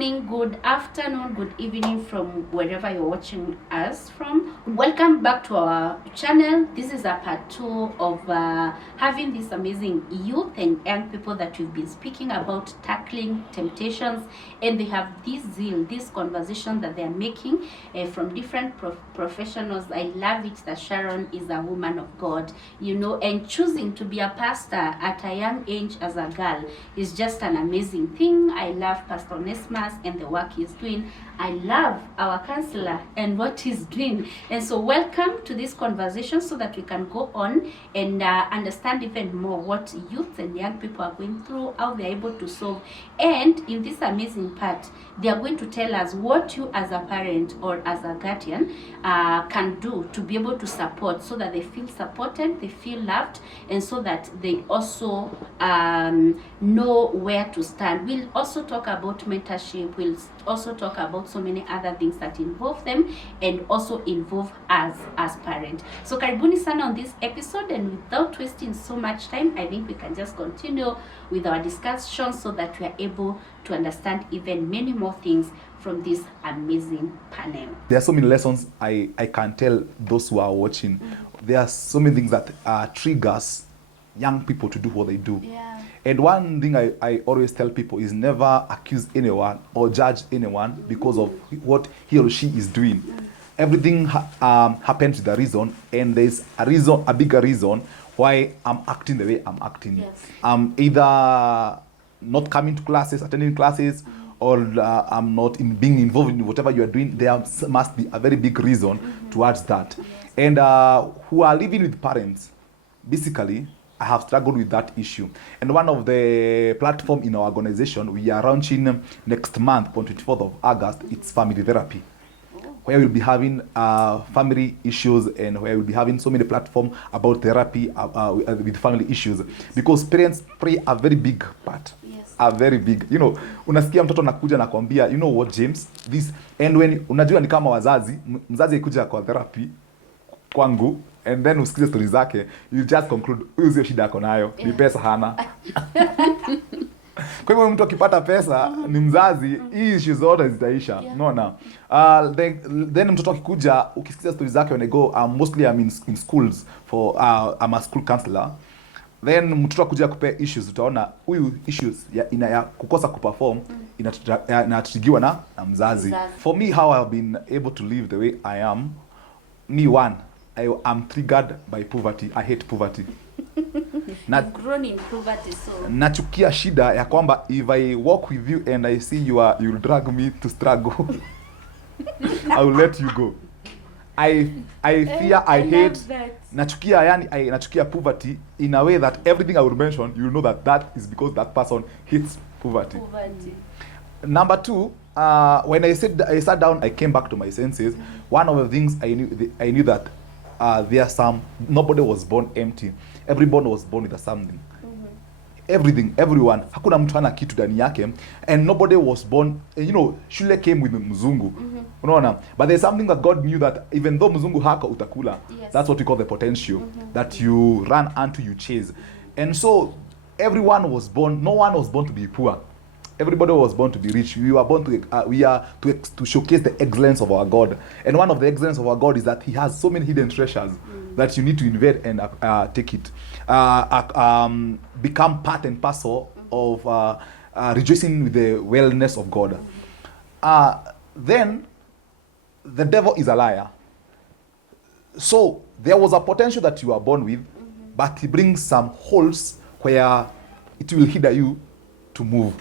morning, good afternoon, good evening from wherever you're watching us from. Welcome back to our channel. This is a part 2 of having this amazing youth and young people that we've been speaking about tackling temptations, and they have this zeal, this conversation that they're making from different professionals. I love it that Sharon is a woman of God, you know, and choosing to be a pastor at a young age as a girl is just an amazing thing. I love Pastor Nesmas and the work he's doing. I love our counselor and what he's doing. And so welcome to this conversation so that we can go on and understand even more what youth and young people are going through, how they're able to solve. And in this amazing part, they are going to tell us what you as a parent or as a guardian can do to be able to support, so that they feel supported, they feel loved, and so that they also know where to stand. We'll also talk about mentorship. We'll also talk about so many other things that involve them and also involve us as parents. So karibuni sana on this episode, and without wasting so much time, I think we can just continue with our discussion so that we are able to understand even many more things from this amazing panel. There are so many lessons I can tell those who are watching. There are so many things that triggers young people to do what they do. Yeah. And one thing I always tell people is never accuse anyone or judge anyone because of what he or she is doing. Everything happens with a reason, and there's a reason, a bigger reason why I'm acting the way I'm acting. Yes. I'm either not coming to classes, attending classes, or I'm not being involved in whatever you are doing. There must be a very big reason towards that. Yes. And who are living with parents, basically, I have struggled with that issue. And one of the platform in our organization, we are launching next month on 24th of August, it's family therapy, where we'll be having family issues, and where we'll be having so many platforms about therapy with family issues, because parents play a very big part. Yes. A very big, you know, unasikia mtoto anakuja na kuambia, you know what James, this, and when unajua ni kama wazazi, mzazi ikuja kwa therapy kwangu, and then usikize story zake, you just conclude huyu sio shida yako nayo, ni pesa hana. Kwa hivyo mtu akipata pesa ni mzazi, hii issues zote zitaisha. Unaona? Then mtoto akikuja, ukisikiza stories zake, when I go, mostly I'm in schools for I'm a school counselor. Then mtoto akuja kupea issues, utaona huyu issues ya kukosa kuperform inatrigiwa na mzazi. For me, how I've been able to live the way I am, I'm triggered by poverty. I hate poverty. Grown in poverty, so nachukia shida ya kwamba if I walk with you and I see you'll drag me to struggle, I will let you go. I fear, I hate, nachukia, yani nachukia poverty in a way that everything I will mention, you know that is because that person hates poverty. Number 2, when I sat down, I came back to my senses. One of the things I knew that nobody was born empty. Everyone was born with something. Everything, everyone. Hakuna mtu hana kitu ndani yake, and nobody was born, you know, shule came with mzungu. Unaona? But there's something that God knew, that even though mzungu haka utakula. Yes. That's what we call the potential that you run until you chase. And so everyone was born, no one was born to be poor. Everybody was born to be rich. We were born to showcase the excellence of our God. And one of the excellence of our God is that he has so many hidden treasures that you need to invest and take it. Become part and parcel of rejoicing with the wellness of God. Then, the devil is a liar. So, there was a potential that you are born with, but he brings some holes where it will hinder you to move.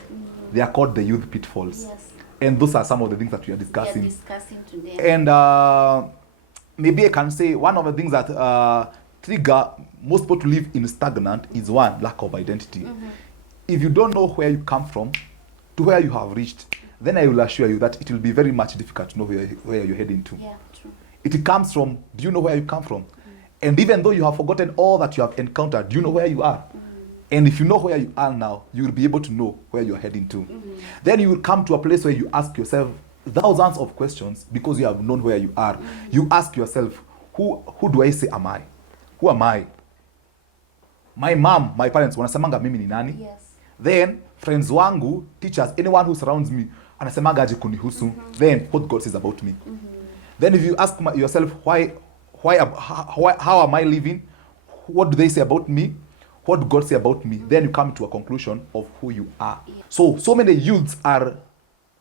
They are called the youth pitfalls. Yes. And those are some of the things that we are discussing today. And maybe I can say one of the things that trigger most people to live in stagnant is one, lack of identity. If you don't know where you come from to where you have reached, then I will assure you that it will be very much difficult to know where you're heading to. Yeah, true. It comes from, do you know where you come from? And even though you have forgotten all that you have encountered, do you know where you are? And if you know where you are now, you will be able to know where you're heading to. Then you will come to a place where you ask yourself thousands of questions because you have known where you are. You ask yourself, who do I say am I? Who am I? My mom, my parents, wanasemanga mimi ni nani? Yes. Then, friends wangu, teachers, anyone who surrounds me, anasemaga aje kunihusu, then what God says about me. Then if you ask yourself how am I living, what do they say about me, what do God say about me, then you come to a conclusion of who you are. So many youths are,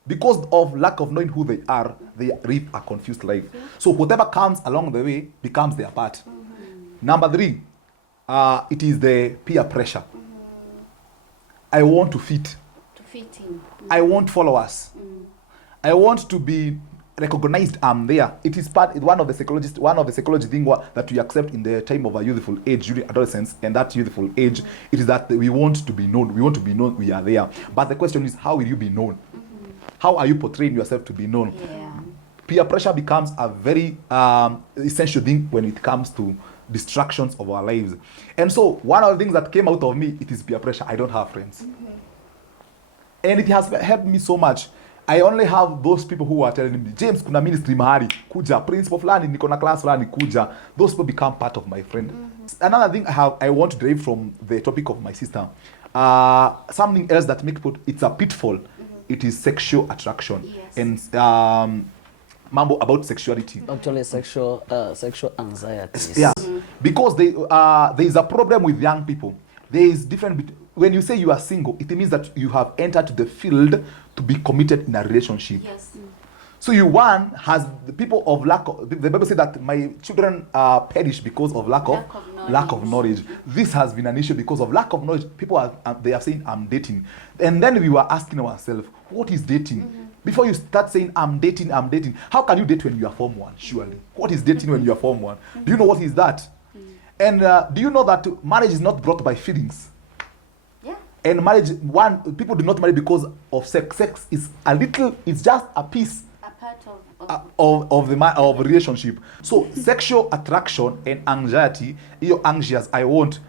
because of lack of knowing who they are, they live a confused life. So whatever comes along the way becomes their part. Number 3, it is the peer pressure. I want to fit in. I want followers. I want to be recognized. I'm there. It is one of the psychology thing that we accept in the time of a youthful age, during adolescence, and that youthful age, it is that we want to be known. We want to be known we are there. But the question is, how will you be known? How are you portraying yourself to be known? Peer pressure becomes a very essential thing when it comes to distractions of our lives. And so one of the things that came out of me, it is peer pressure. I don't have friends. And it has helped me so much. I only have those people who are telling me, James, kuna ministry mahali, kuja, principal fulani, niko na class fulani, kuja. Those people become part of my friend. Another thing I want to derive from the topic of my sister, something else that makes people, it's a pitfall. It is sexual attraction. And mambo about sexuality. Actually, sexual anxiety. Yeah, because there is a problem with young people. There is different. When you say you are single, it means that you have entered the field to be committed in a relationship. So has the people of the Bible says that my children perish because of lack of knowledge. This has been an issue because of lack of knowledge. People they are saying I'm dating, and then we were asking ourselves, what is dating? Before you start saying I'm dating, how can you date when you are Form 1? Surely, what is dating when you are Form 1? Do you know what is that? And do you know that marriage is not brought by feelings? And marriage, people do not marry because of sex. Sex is it's just a piece, a part of the relationship. So sexual attraction and anxiety, you're anxious, I want.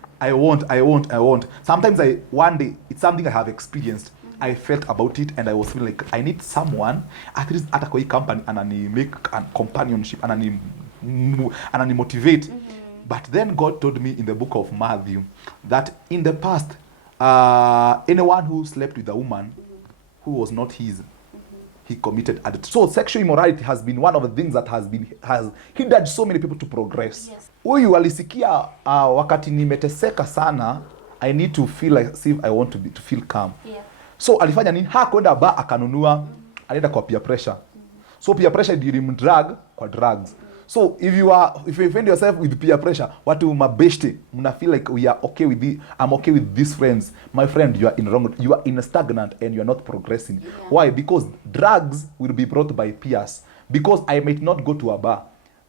Sometimes one day, it's something I have experienced. I felt about it and I was feeling like I need someone, at least at a company, and I make a companionship, and I motivate. But then God told me in the book of Matthew that in the past, anyone who slept with a woman who was not his, he committed adultery. So sexual immorality has been one of the things that has hindered so many people to progress. Huyu alisikia wakati nimeteseka sana, I need to feel like, see if I want to feel calm. So alifanya nini? Hakwenda bar akanunua, alienda kwa peer pressure. So peer pressure ilimdrag kwa drugs. So if you find yourself with peer pressure, watu mabeshte, mna feel like I'm okay with these friends. My friend, you are in wrong. You are in a stagnant and you are not progressing. Why? Because drugs will be brought by peers. Because I might not go to a bar,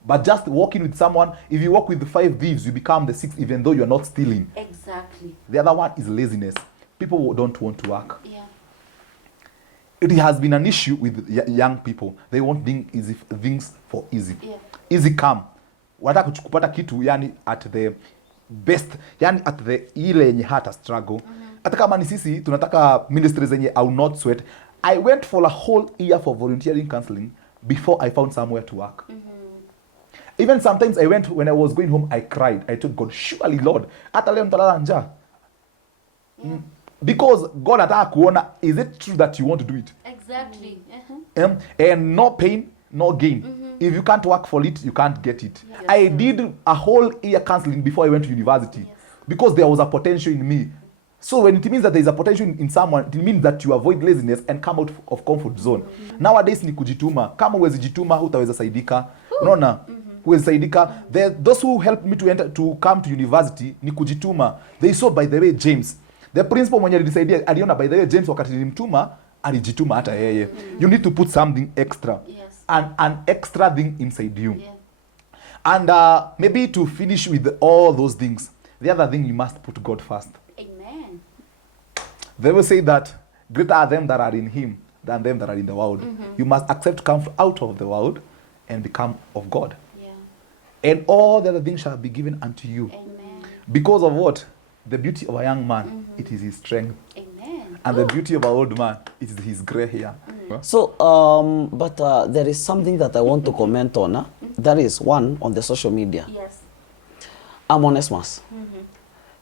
but just walking with someone, if you walk with the 5 thieves, you become the 6th, even though you are not stealing. Exactly. The other one is laziness. People don't want to work. It has been an issue with young people. They want things for easy. Easy come. Wanataka kupata kitu yani at the best, yani at the ile yenye hata struggle. Hata kama ni sisi tunataka ministries zenye I will not sweat. I went for a whole year for volunteering counseling before I found somewhere to work. Even sometimes when I was going home, I cried. I told God, surely Lord, hata leo nitalala njaa. Because God anataka kuona, is it true that you want to do it? Exactly. And no pain, no gain. If you can't work for it, you can't get it. I did a whole year counseling before I went to university because there was a potential in me. So when it means that there is a potential in someone, it means that you avoid laziness and come out of comfort zone. Nowadays ni kujituma. Kama huwezi jituma, hutaweza saidika. Unaona? Huwezi saidika. Those who helped me to come to university ni kujituma. They saw, by the way, James. The principal mwenye alisaidia aliona, by the way, James wakati nilimtuma alijituma hata yeye. You need to put something extra. An extra thing inside you. And maybe to finish with all those things, the other thing, you must put God first. Amen. They will say that greater are them that are in him than them that are in the world. You must accept comfort out of the world and become of God. And all the other things shall be given unto you. Amen. Because of what? The beauty of a young man, it is his strength. Amen. And the beauty of an old man, it is his gray hair. So, but there is something that I want to comment on. That is one on the social media. Yes. I'm Onesimus.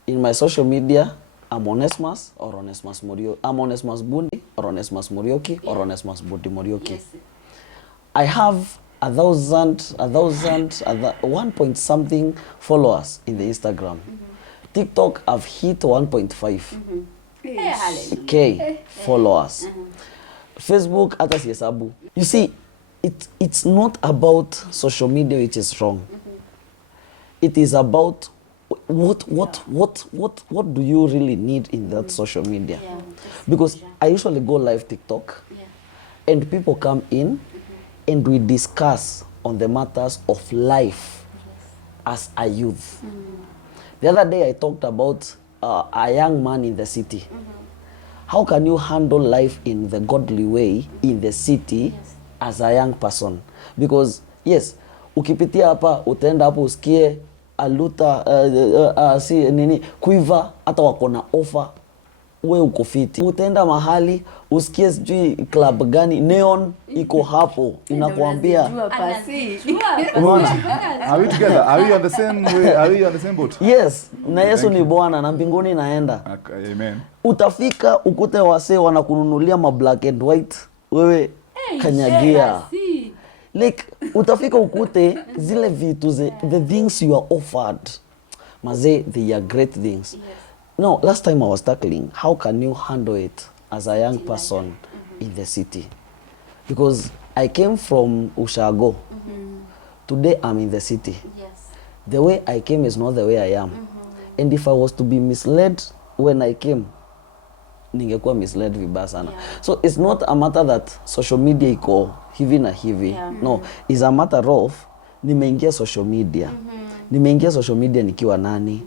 In my social media, I'm Onesmus or Onesmus Morioki. I'm Onesmus Bundi or Onesmus Morioki or Onesmus Bundi Morioki. Yes. I have 1 point something followers in the Instagram. TikTok I've hit 1.5 Hey, hallelujah. K followers. Facebook hata sihesabu. You see, it's not about social media which is wrong. It is about what do you really need in that social media? Yeah. Because I usually go live TikTok and people come in and we discuss on the matters of life as a youth. The other day I talked about a young man in the city. How can you handle life in the godly way in the city as a young person? Because yes, ukipitia hapa utaenda hapo usikie aluta si nini quiver hata wako na offer, we uko fiti. Utaenda mahali usikie sijui club gani neon iko hapo inakuambia. Unaona? Are we together? Are we on the same way? Are we on the same boat? Yes, na Yesu ni Bwana na mbinguni naenda. Amen. Utafika ukute wasee wanakununulia ma black and white, wewe kanyagia. Like utafika ukute zile vitu the things you are offered. Maze, they are great things. No, last time I was tackling how can you handle it as a young person in the city? Because I came from Ushago. Today I'm in the city. Yes. The way I came is not the way I am. And if I was to be misled when I came, ningekuwa misled vibaya sana. So it's not a matter that social media iko hivi na hivi. No, it's a matter of nimeingia social media. Nimeingia social media nikiwa nani?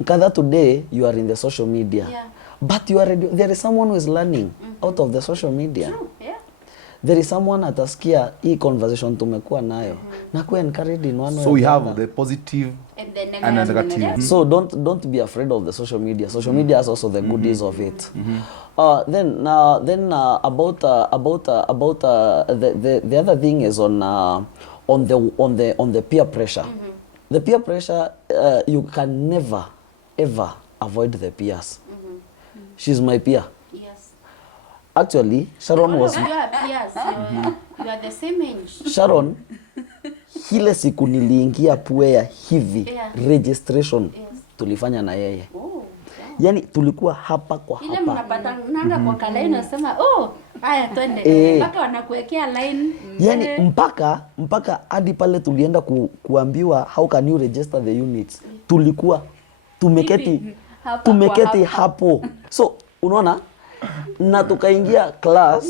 Nkadha today you are in the social media. But you are there is someone who is learning out of the social media. True. Yeah. There is someone atasikia hii conversation tumekuwa nayo na ku encourage in one way. So we have the positive And the and the negative. So don't be afraid of the social media. Social media has also the goodies of it. Then about the other thing is on the peer pressure. The peer pressure, you can never ever avoid the peers. She's my peer. Yes. Actually, Sharon was You are peers. You are the same age. Sharon, hile siku niliingia Puea hivi registration tulifanya na yeye. Yani tulikuwa hapa kwa Ile hapa. mnapata nanga kwa kalaini unasema haya twende mpaka wanakuwekea line. Yani mpaka hadi pale tulienda kuambiwa how can you register the units. Tulikuwa tumeketi hapo. So unaona, na tukaingia class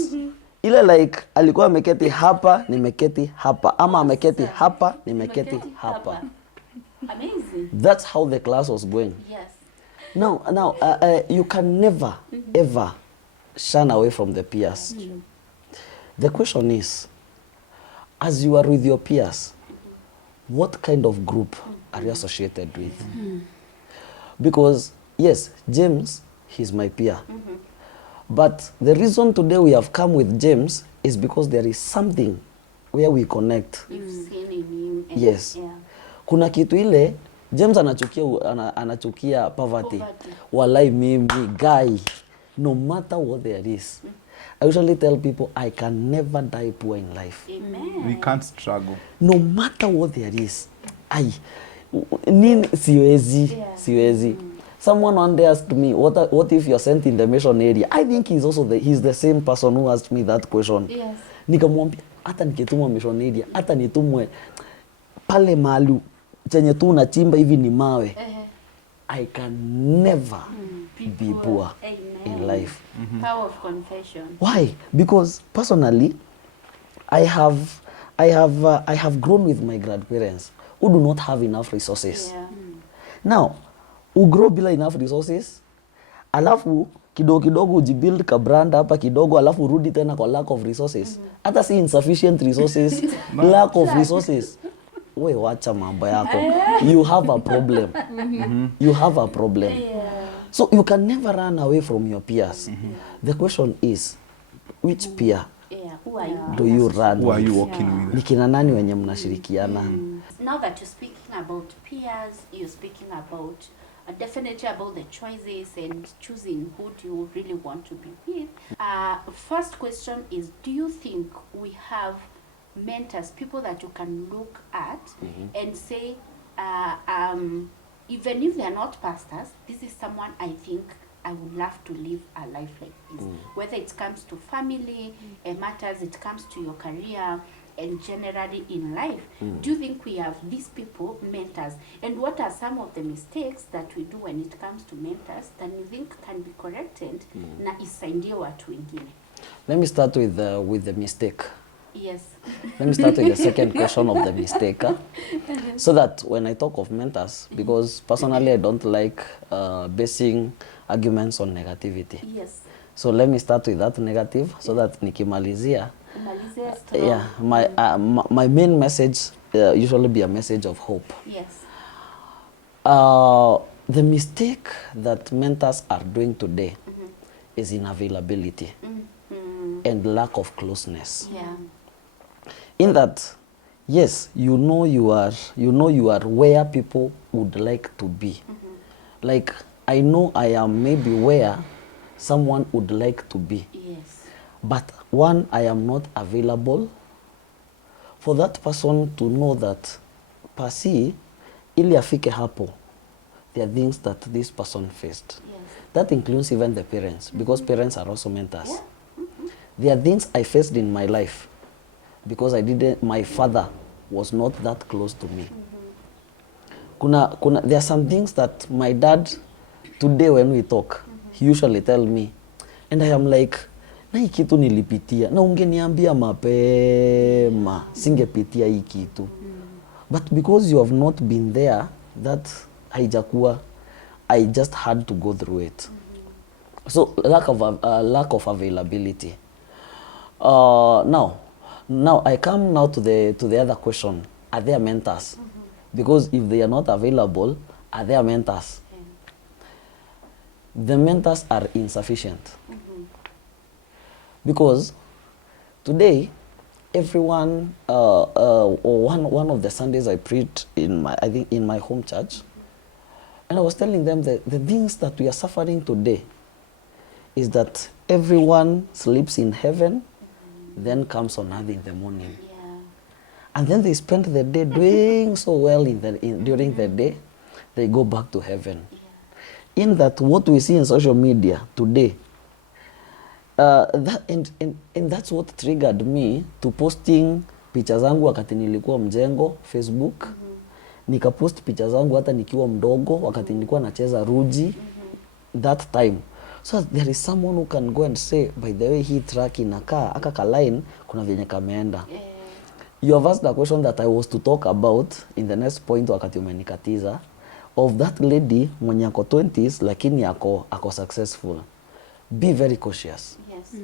ile like alikuwa ameketi hapa, nimeketi hapa, ama ameketi hapa, nimeketi hapa. Amazing. That's how the class was going. Yes. Now, you can never ever shun away from the peers. The question is, as you are with your peers, what kind of group are you associated with? Because yes, James, he's my peer. But the reason today we have come with James is because there is something where we connect. You've seen in him. And Yes. Kuna kitu ile James anachukia poverty. Walai mimi guy, no matter what there is. I usually tell people I can never die poor in life. Amen. We can't struggle. No matter what there is. Siwezi. Someone one day asked me, what if you're sent in the mission area? I think he's the same person who asked me that question. Yes. Nikamwambia hata nikitumwa mission area, hata nitumwe pale malu chenye tu unachimba hivi ni mawe. I can never be poor in life. Power of confession. Why? Because personally, I have grown with my grandparents who do not have enough resources. Yeah. Now, ugrow bila enough resources, alafu kidogo ujibuild ka brand hapa kidogo, alafu urudi tena kwa lack of resources. Hata si insufficient resources, lack of resources. We wacha mambo yako. You have a problem. You have a problem. So you can never run away from your peers. The question is, which peer Who are you? do you run Who are you with? walking with? Ni kina nani wenye mnashirikiana? Now that you're speaking about peers, you're speaking about definitely about the choices and choosing who do you really want to be with. First question is, do you think we have mentors, people that you can look at and say, even if they're not pastors, this is someone I think I would love to live a life like this. Whether it comes to family matters, it comes to your career, and generally in life. Do you think we have these people, mentors? And what are some of the mistakes that we do when it comes to mentors that you think can be corrected na isaidie watu wengine? Let me start with the mistake. Yes. Let me start with the second question of the mistake. So that when I talk of mentors, because personally I don't like basing arguments on negativity. Yes. So let me start with that negative, so that nikimalizia, yeah, my main message usually be a message of hope. Yes. The mistake that mentors are doing today is inavailability and lack of closeness. Yeah. In that, yes, you know you are where people would like to be. Like, I know I am maybe where someone would like to be. Yes. But one, I am not available for that person to know that pasi ili afike hapo, there are things that this person faced. Yes. That includes even the parents, because parents are also mentors. There are things I faced in my life because my father was not that close to me. There are some things that my dad, today when we talk, he usually tell me, and I am like, na hii kitu nilipitia, na ungeniambia mapema, singepitia hii kitu. But because you have not been there, that haijakuwa, I just had to go through it. So lack of availability. Now I come now to the other question. Are there mentors? Because if they are not available, are there mentors? The mentors are insufficient. Because today, everyone, one of the Sundays I preached in my home church, and I was telling them that the things that we are suffering today is that everyone sleeps in heaven, then comes on earth in the morning. Yeah. And then they spend the day doing so well during the day, they go back to heaven. Yeah. In that, what we see in social media today, and that's what triggered me to posting picha zangu wakati nilikuwa mjengo Facebook. Nikapost picha zangu hata nikiwa mdogo wakati nilikuwa nacheza ruji that time. So there is someone who can go and say, by the way, hii track inakaa aka ka line kuna vyenye kameenda. You have asked a question that I was to talk about in the next point wakati umenikatiza, of that lady mwenye ako 20s lakini ako successful. Be very cautious. Yes.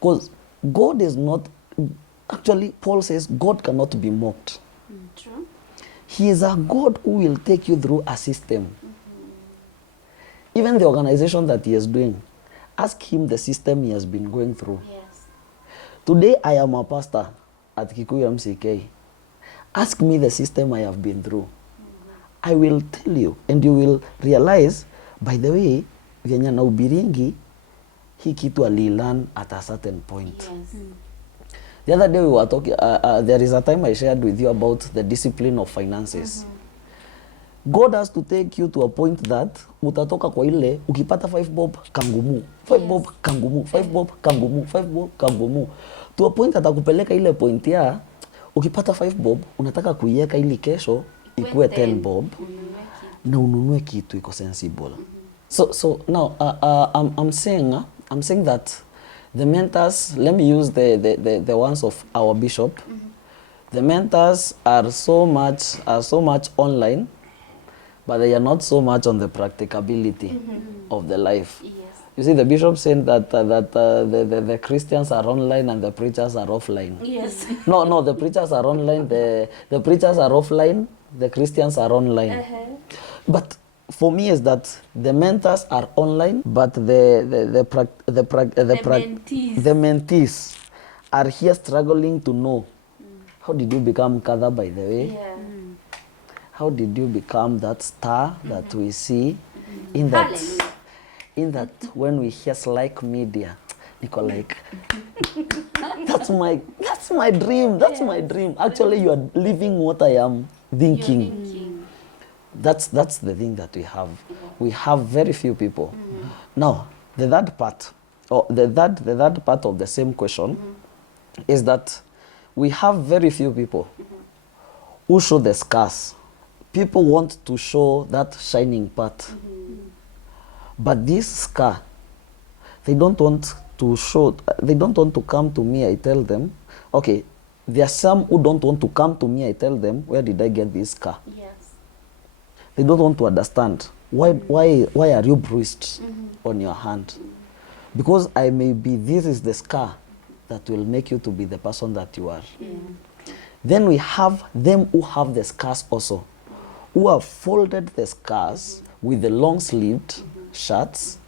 Because God is not, actually Paul says God cannot be mocked. True. He is a God who will take you through a system. Even the organization that he is doing, ask him the system he has been going through. Yes. Today I am a pastor at Kikuyu MCK. Ask me the system I have been through. I will tell you, and you will realize, by the way, vyenye na ubiringi, hii kitu alilearn at a certain point. Yes. The other day we were talking, there is a time I shared with you about the discipline of finances. God has to take you to a point that utatoka kwa ile ukipata 5 bob kangumu, 5 bob kangumu, 5 bob kangumu, 5 bob kangumu. To a point atakupeleka ile point ya ukipata 5 bob unataka kuiweka ili kesho ikuwe 10 bob na ununue kitu iko sensible. So now I'm saying that the mentors, let me use the ones of our bishop. The mentors are so much online, but they are not so much on the practicability of the life. Yes. You see, the bishop saying that the Christians are online and the preachers are offline. Yes. No, the preachers are online, the preachers are offline, the Christians are online. But for me is that the mentors are online, but the mentees are here struggling to know, how did you become Kada, by the way? Yeah. How did you become that star that we see? In that, Hallelujah. in that when we hear like media, Nico like, that's my dream. That's my dream. Actually, you are living what I am thinking. You're thinking. That's the thing that we have. We have very few people. Now, the third part, or the third part of the same question, is that we have very few people who show the scars. People want to show that shining part, but this scar, they don't want to show. They don't want to come to me. I tell them, okay. There are some who don't want to come to me. I tell them, where did I get this scar? Yes. They don't want to understand why are you bruised on your hand? Because I may be, this is the scar that will make you to be the person that you are. Then we have them who have the scars also, who have folded the scars with the long-sleeved shirts,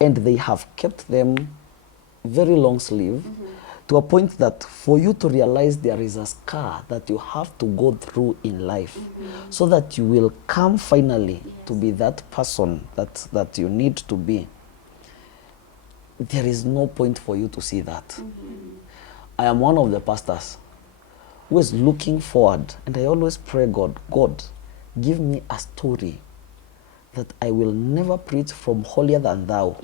and they have kept them very long sleeve, to a point that for you to realize there is a scar that you have to go through in life, so that you will come finally to be that person that you need to be. There is no point for you to see that. I am one of the pastors who is looking forward, and I always pray God, give me a story that I will never preach from holier than thou,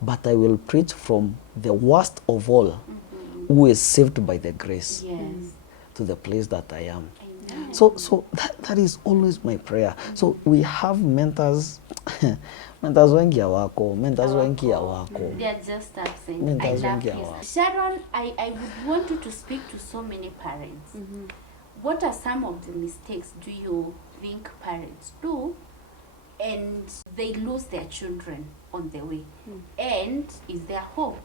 but I will preach from the worst of all, who is saved by the grace to the place that I am. So that is always my prayer. So we have mentors, mentors wengi hawako, mentors wengi hawako. They are just absent. Mentors I love wengi this. hawako. Sharon, I would want you to speak to so many parents. What are some of the mistakes do you think parents do, and they lose their children on the way? And is there hope?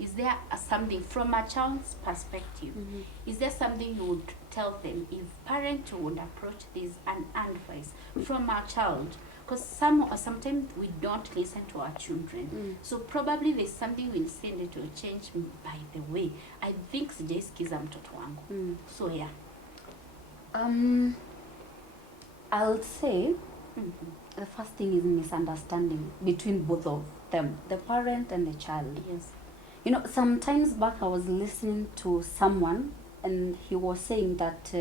Is there something from a child's perspective? Is there something you would tell them if parents would approach this and advice from our child? Because sometimes we don't listen to our children. So probably there's something we'll say and it will change by the way. I think sijaisikiza mtoto wangu. So yeah. I'll say the first thing is misunderstanding between both of them, the parent and the child. Yes. You know, sometimes back I was listening to someone and he was saying that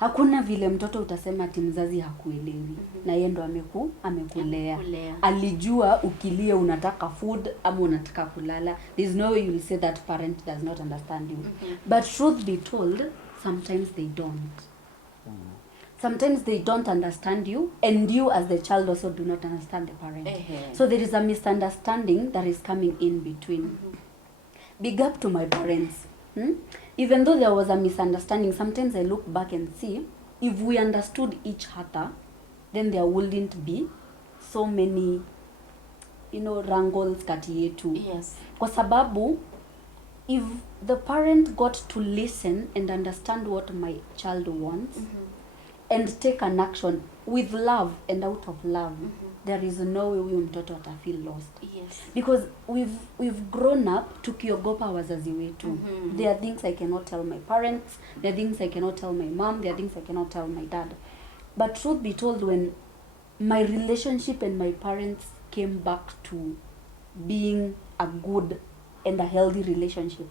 hakuna vile mtoto utasema ati mzazi hakuelewi na yeye ndo amekulea. Alijua ukilia unataka food ama unataka kulala. There's no way you will say that parent does not understand you. But truth be told, sometimes they don't. Sometimes they don't understand you, and you as the child also do not understand the parent. So there is a misunderstanding that is coming in between. Big up to my parents. Even though there was a misunderstanding, sometimes I look back and see, if we understood each other, then there wouldn't be so many, wrangles kati yetu. Yes. Kwa sababu, if the parent got to listen and understand what my child wants, and take an action with love and out of love, there is no way huyu mtoto ata feel lost. Yes. Because we've grown up tukiogopa wazazi wetu. There are things I cannot tell my parents, there are things I cannot tell my mom, there are things I cannot tell my dad. But truth be told, when my relationship and my parents came back to being a good and a healthy relationship,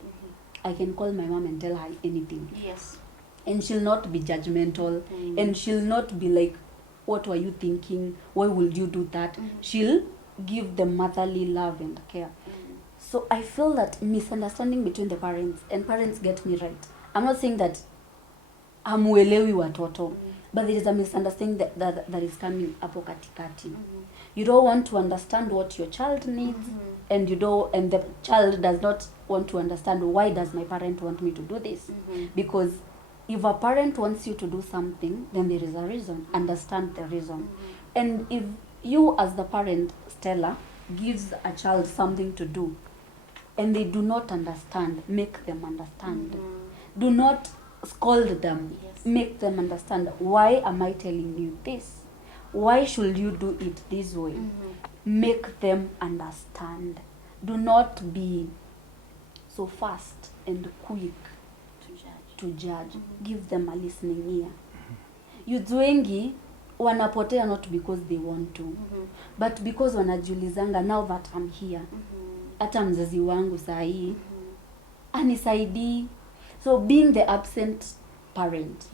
I can call my mom and tell her anything. Yes. And she'll not be judgmental, and she'll not be like, what were you thinking? Why would you do that? She'll give them motherly love and care. So I feel that misunderstanding between the parents, and parents get me right. I'm not saying that hamuelewi watoto, but there is a misunderstanding that is coming hapo katikati. You don't want to understand what your child needs, and and the child does not want to understand, why does my parent want me to do this? Because if a parent wants you to do something, then there is a reason. Understand the reason. And if you as the parent, Stella, gives a child something to do, and they do not understand, make them understand. Do not scold them. Yes. Make them understand, why am I telling you this? Why should you do it this way? Make them understand. Do not be so fast and quick to judge. Give them a listening ear. Youth wengi wanapotea not because they want to, but because wanajiulizanga, now that I'm here, hata mzazi wangu saa hii anisaidii. So being the absent parent,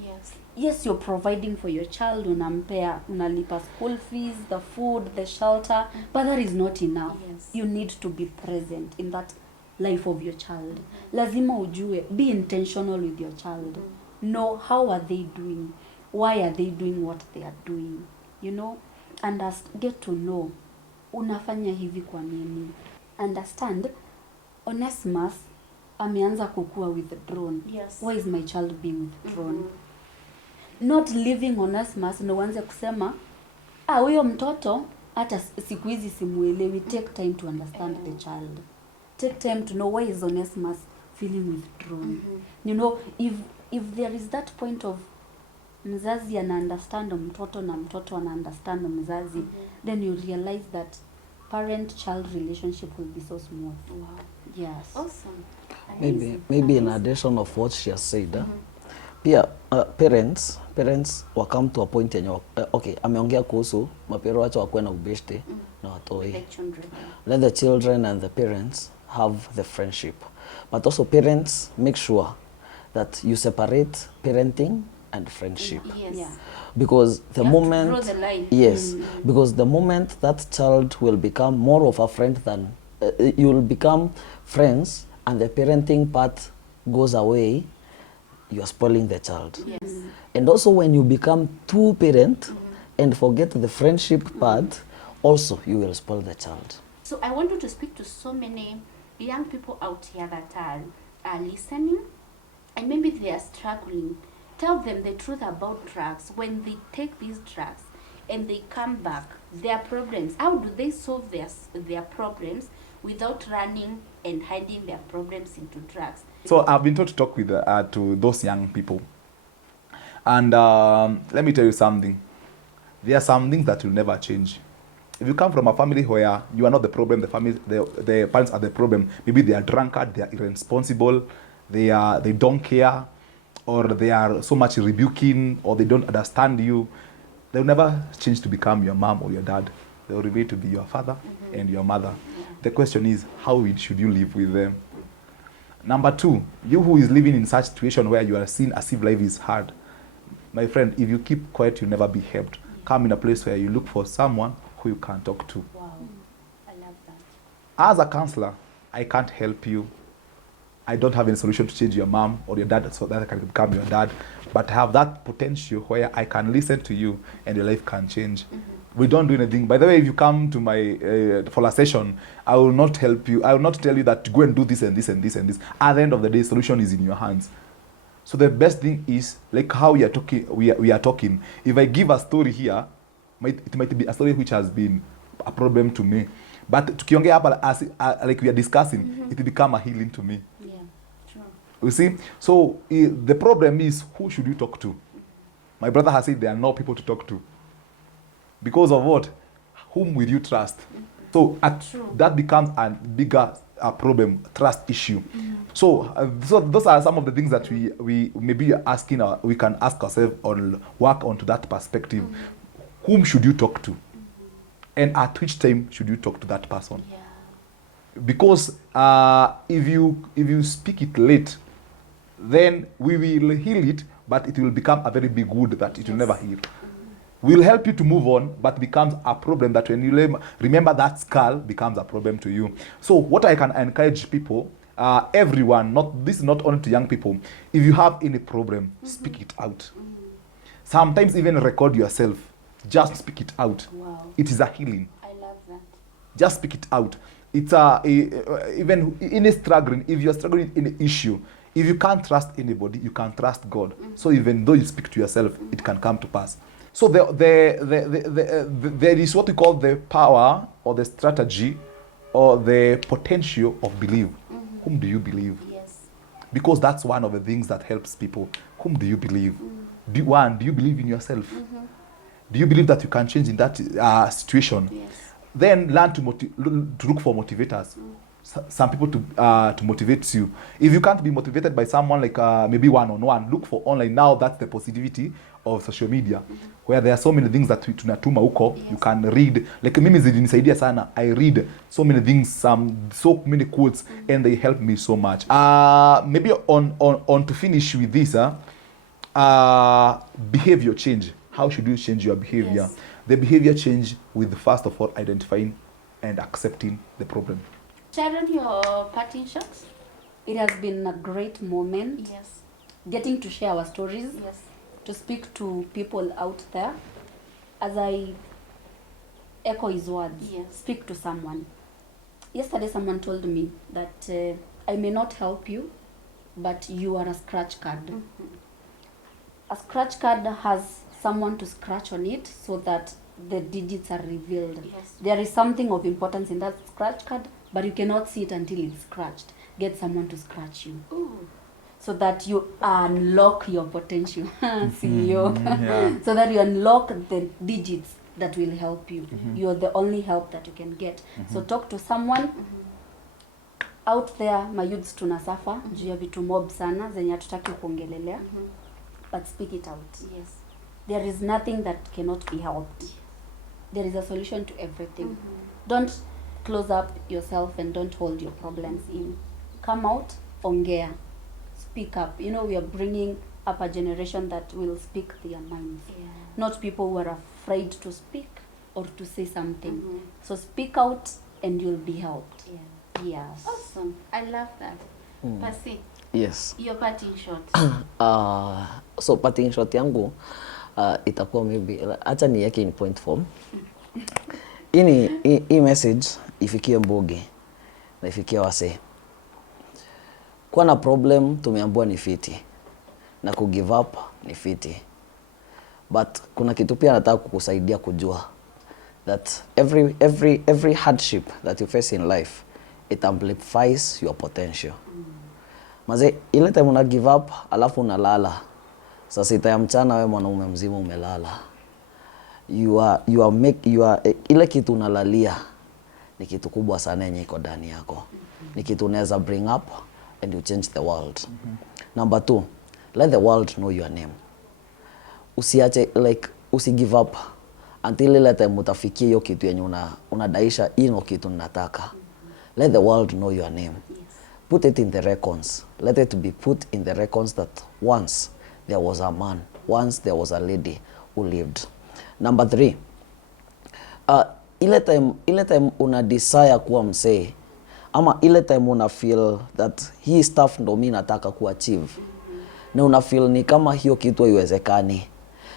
yes, you're providing for your child, unampea, unalipa school fees, the food, the shelter, but that is not enough. You need to be present in that life of your child. Lazima ujue, be intentional with your child. Know how are they doing, why are they doing what they are doing, you know, and get to know, unafanya hivi kwa nini. Understand, Onesimus ameanza kukua withdrawn. Why is my child being withdrawn? Not leaving Onesimus na uanze kusema huyo mtoto hata siku hizi simuelewi. Take time to understand the child. Take time to know why is Onesimus feeling withdrawn. You know, if there is that point of mzazi ana understand mtoto na mtoto ana understand mzazi, then you realize that parent-child relationship will be so smooth. Wow. Yes. Awesome. Maybe in addition of what she has said, pia parents will come to a point yenye okay, ameongea kuhusu mapero wacha wakuwe na ubeshte na watoi. Let the children and the parents have the friendship, but also parents make sure that you separate parenting and friendship. Because the moment draw the line. Because the moment that child will become more of a friend than you will become friends and the parenting part goes away, you are spoiling the child. And also when you become too parent and forget the friendship part, also you will spoil the child. So I want you to speak to so many young people out here that are listening and maybe they are struggling. Tell them the truth about drugs. When they take these drugs and they come back, their problems, how do they solve their problems without running and hiding their problems into drugs? So I've been taught to talk with to those young people. And let me tell you something. There are some things that will never change. If you come from a family where you are not the problem, the parents are the problem. Maybe they are drunkard, they are irresponsible, they don't care, or they are so much rebuking, or they don't understand you. They will never change to become your mom or your dad. They will remain to be your father and your mother. The question is, how should you live with them? Number two, you who is living in such situation where you are seen as if life is hard, my friend, if you keep quiet, you'll never be helped. Come in a place where you look for someone who you can talk to. Wow, I love that. As a counselor, I can't help you. I don't have any solution to change your mom or your dad so that I can become your dad. But I have that potential where I can listen to you and your life can change. We don't do anything. By the way, if you come to my for a session, I will not help you. I will not tell you that to go and do this and this and this and this. At the end of the day, solution is in your hands. So the best thing is like how we are talking. We are talking. If I give a story here, it might be a story which has been a problem to me. But tukiongea hapa as like we are discussing, it will become a healing to me. Yeah, true. You see? So the problem is, who should you talk to? My brother has said there are no people to talk to. Because of what? Whom will you trust? So that becomes a bigger problem, trust issue. So those are some of the things that we maybe asking, we can ask ourselves or work onto that perspective. Whom should you talk to? And at which time should you talk to that person? Yeah. Because if you speak it late, then we will heal it, but it will become a very big wound that it will never heal. We'll help you to move on, but becomes a problem that when you remember that scar becomes a problem to you. So what I can encourage people, everyone, this is not only to young people, if you have any problem, speak it out. Sometimes even record yourself. Just speak it out. Wow. It is a healing. I love that. Just speak it out. It's even in a struggling, if you're struggling in an issue, if you can't trust anybody, you can trust God. So even though you speak to yourself, it can come to pass. So there is what we call the power or the strategy or the potential of belief. Whom do you believe? Yes. Because that's one of the things that helps people. Whom do you believe? Do you believe in yourself? Do you believe that you can change in that situation? Yes. Then learn to look for motivators. some people to motivate you. If you can't be motivated by someone like maybe one-on-one, look for online. Now that's the positivity of social media, where there are so many things that tunatuma huko. You can read, like mimi zilinisaidia sana. I read so many things, so many quotes, and they help me so much. Maybe on to finish with this, behavior change. How should you change your behavior? Yes. The behavior change with, first of all, identifying and accepting the problem. Sharon, your parting shots? It has been a great moment Yes. getting to share our stories, Yes. to speak to people out there. As I echo his words, Yes. speak to someone. Yesterday someone told me that I may not help you, but you are a scratch card. A scratch card has someone to scratch on it so that the digits are revealed. Yes. There is something of importance in that scratch card, but you cannot see it until it's scratched. Get someone to scratch you Ooh. so that you unlock your potential. CEO. Yeah. So that you unlock the digits that will help you. You're the only help that you can get. So talk to someone out there. Mayouths tunasafa juu ya vitu mob sana zenye hatutaki kuongelelea, but speak it out. Yes. There is nothing that cannot be helped. There is a solution to everything. Don't close up yourself and don't hold your problems in. Come out, ongea, speak up. You know, we are bringing up a generation that will speak their minds, Yeah. not people who are afraid to speak or to say something. So speak out and you'll be helped. Yeah. Yes. Awesome. I love that. Percy, Yes. your parting shot. So parting shot yangu itakuwa maybe, acha niweke in point form. Hii message ifikie Mboge na ifikie wase. Kuwa na problem tumeambiwa ni fiti, na ku give up ni fiti. But kuna kitu pia nataka kukusaidia kujua that every hardship that you face in life, it amplifies your potential. Maze, ile time una give up alafu unalala, saa 6 ya mchana wewe mwanaume mzima umelala. You are ile kitu unalalia ni kitu kubwa sana yenye iko ndani yako. Ni kitu unaweza bring up and you change the world. Number 2, let the world know your name. Usiache, like, usi give up until ile time utafikia hiyo kitu yenye unadaisha ino kitu nataka. Let the world know your name. Put it in the records. Let it be put in the records that once there was a man, once there was a lady who lived. Number 3, ile time una desire kuwa msee, ama ile time una feel that hii stuff ndo mimi nataka kuachieve, na una feel ni kama hiyo kitu haiwezekani,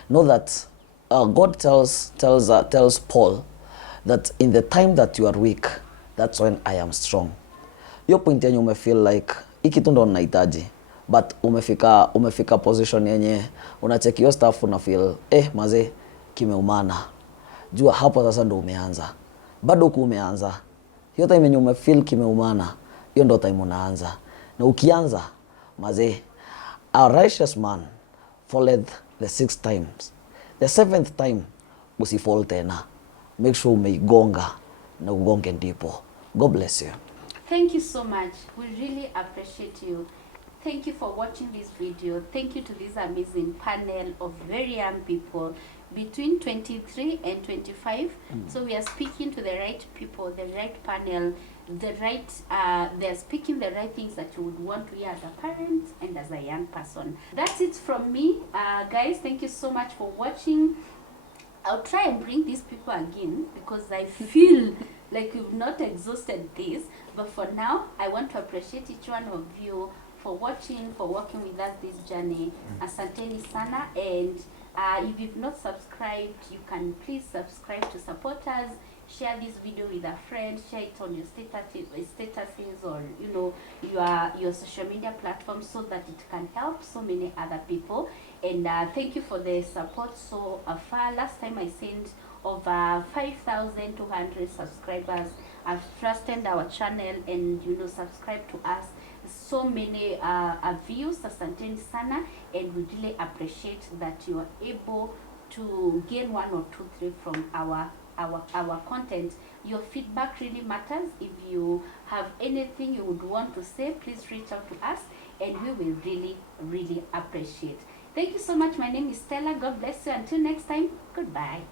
know that God tells Paul that in the time that you are weak, that's when I am strong. Hiyo point yenye umefeel like hiki kitu ndo ninahitaji, but umefika position yenye unacheki hiyo stuff una feel maze kimeumana. Jua hapo sasa ndo umeanza. Bado umeanza. Hiyo time yenye umefeel kimeumana, hiyo ndo time unaanza. Na ukianza maze, a righteous man falleth the 6 times. The 7th time usifall tena. Make sure umeigonga na ugonge ndipo. God bless you. Thank you so much. We really appreciate you. Thank you for watching this video. Thank you to this amazing panel of very young people between 23 and 25. So we are speaking to the right people, the right panel, the right, they're speaking the right things that you would want to hear as a parent and as a young person. That's it from me. Guys, thank you so much for watching. I'll try and bring these people again because I feel like we've not exhausted this. But for now, I want to appreciate each one of you for watching, for working with us this journey. Asanteni sana. And if you've not subscribed, you can please subscribe to support us. Share this video with a friend. Share it on your statuses or your social media platforms so that it can help so many other people. And thank you for the support so far. Last time I sent over 5,200 subscribers. I've trusted our channel and subscribe to us. So many views. Asanteni sana, and we really appreciate that you are able to gain 1 or 2, 3 from our our content. Your feedback really matters. If you have anything you would want to say, please reach out to us, and we will really appreciate. Thank you so much. My name is Stella. God bless you. Until next time, goodbye.